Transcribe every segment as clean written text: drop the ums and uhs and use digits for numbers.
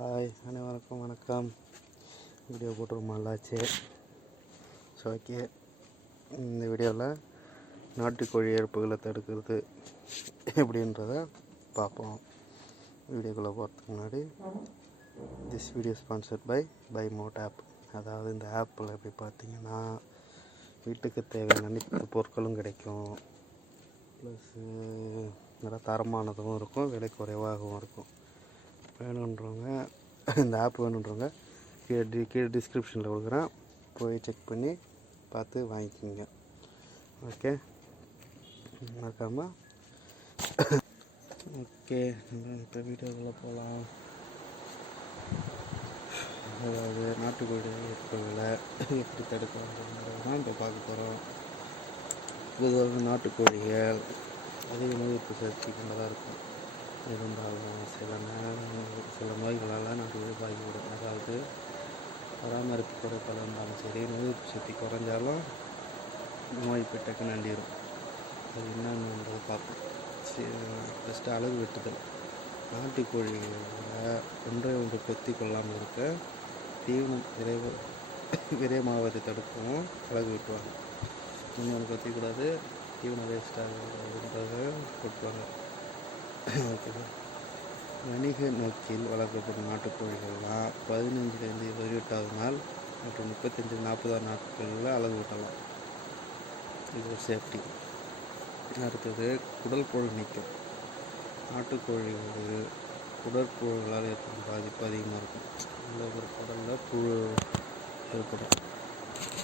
Hi, அனைவருக்கும் வணக்கம். Video போட்டு ரொம்ப நல்லாச்சு. ஸோ ஓகே, இந்த வீடியோவில் நாட்டுக்கோழி இறப்புகளை தடுக்கிறது எப்படின்றத பார்ப்போம். வீடியோக்குள்ளே போகிறதுக்கு முன்னாடி this video sponsored by mod app. அதாவது இந்த ஆப்பில் எப்படி பார்த்தீங்கன்னா வீட்டுக்கு தேவையான அனைத்து பொருட்களும் கிடைக்கும். ப்ளஸ்ஸு நல்லா தரமானதும் இருக்கும், விலை குறைவாகவும் இருக்கும். வேணுன்றவங்க இந்த ஆப் வேணுன்றவங்க கீழே டிஸ்கிரிப்ஷனில் கொடுக்குறேன், போய் செக் பண்ணி பார்த்து வாங்கிக்கோங்க. ஓகே, மறக்காமல். ஓகே, இப்போ வீடியோக்குள்ளே போகலாம். அதாவது நாட்டுக்கோழி இறப்புகளை எப்படி தடுக்கலாம்ன்றது தான் இப்போ பார்க்க போகிறோம். பொதுவாக நாட்டுக்கோழிகள் அதிக நோய் எதிர்ப்பு சக்தி கொண்டதாக இருக்கும். இருந்தாலும் சில நோய்களால் நாட்டுக்கோழி பாதிக்கப்படும். அதாவது பராமரிப்பு குறைப்பால் இருந்தாலும் சரி, நோய் எதிர்ப்பு சக்தி குறைஞ்சாலும் நோய் போய் டக்குன்னு அண்டிடும். அது என்னன்றது பார்ப்போம். ஃபஸ்ட்டு அலகு வெட்டுதல். நாட்டுக்கோழிகளை ஒன்றை கொத்தி கொள்ளாமல் இருக்க தீவனம் விரயமாவதை தடுக்கவும் அலகு வெட்டுவாங்க. இன்னொன்று கொத்திக்கூடாது, தீவனம் வேஸ்ட்டாகிறத கொட்டுவாங்க. ஓகேவா? வணிக நோக்கில் வளர்க்கப்படும் நாட்டுக்கோழிகள்லாம் 15லேருந்து 28வது நாள் மற்றும் 35-40 நாட்களில் அலகு வெட்டலாம். இது ஒரு சேஃப்டி. அடுத்தது குடற்புழு நீக்கம். நாட்டுக்கோழிகள் குடற்புழுகளால் ஏற்படும் பாதிப்பு அதிகமாக இருக்கும். உள்ள ஒரு குடலில் புழு ஏற்படும்.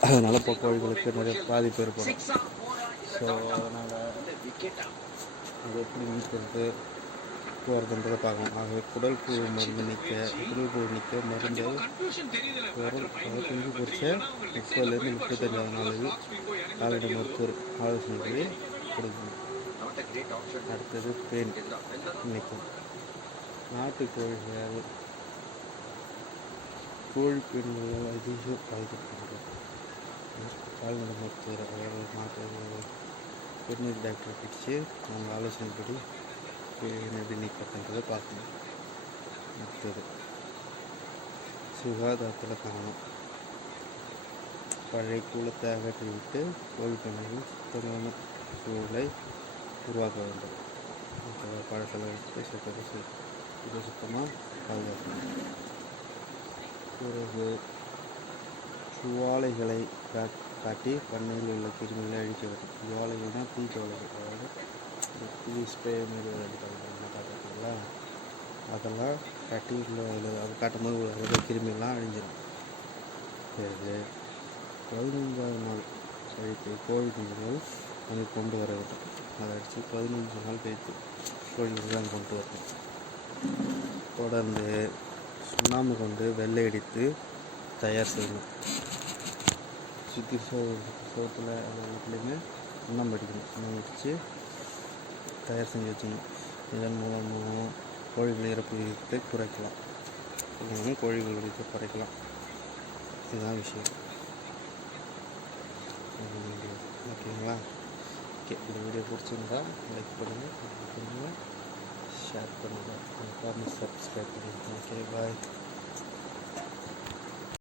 அதனால் இப்போ கோழிகளுக்கு நிறைய பாதிப்பு ஏற்படும். ஸோ அதனால் அது எப்படி நீக்கிறது போகிறதுன்றதை பார்க்கணும். ஆகவே குடல் புழு நீக்க மருந்து குஞ்சு பொறிச்ச 30லேருந்து 35வது நாளில் கால்நடை மருத்துவர் ஆலோசனைகளை கொடுக்கணும். அடுத்தது பேன் நீக்கம். நாட்டுக்கோழிகள் கோழிப்பெண்களால் அதிக பாதிக்கப்படுகிறது. கால்நடை மருத்துவர் அவர்கள் வெட்டினரி டாக்டரை பிடிச்சி அவங்க ஆலோசனைப்படி எப்படி நீக்கப்படுறதை பார்க்கணும். அடுத்தது சுகாதாரத்தில் காரணம். பழைய கூலத்தை அகற்றிவிட்டு கோழிப்பண்ணையில் சுத்தமான சூழலை உருவாக்க வேண்டும். பழத்தில் எடுத்து சுத்தமாக பாதுகாக்கணும். பிறகு சுவாலைகளை காட்டி பண்ணையில் உள்ள கிருமிகளை அழிக்க வேண்டும். ஜுவாலைகள் தான் தீஜோலைகள், அதாவது தீ ஸ்ப்ரே மாரி அடிப்பாங்க பார்த்துருக்கீங்களா? அதெல்லாம் காட்டி அது காட்டும்போது அதில் கிருமிலாம் அழிஞ்சிடும். பிறகு 15வது நாள் கழித்து கோழி குஞ்சுகள் அங்கே கொண்டு வர வேண்டும். அதை அடித்து 15 நாள் கழித்து கோழி குஞ்சுகள் அங்கே கொண்டு வரணும். தொடர்ந்து சுண்ணாம்பு கொண்டு வெள்ளை அடித்து தயார் செய்யணும். சுற்றி சோத்தில் அது வீட்லேயுமே சுண்ணாம்பு அடிக்கணும். சுண்ணாம்பு அடித்து தயார் செஞ்சு வச்சுக்கணும். இதன் மூலமும் கோழிகள் இறப்பு விகிதத்தை குறைக்கலாம், கோழிகள் விகிதத்தை குறைக்கலாம். இதுதான் விஷயம். ஓகேங்களா? ஓகே, இந்த வீடியோ பிடிச்சிருந்தா லைக் பண்ணுங்கள், ஷேர் பண்ணுங்கள், சப்ஸ்கிரைப் பண்ணுங்கள். ஓகே, பாய்.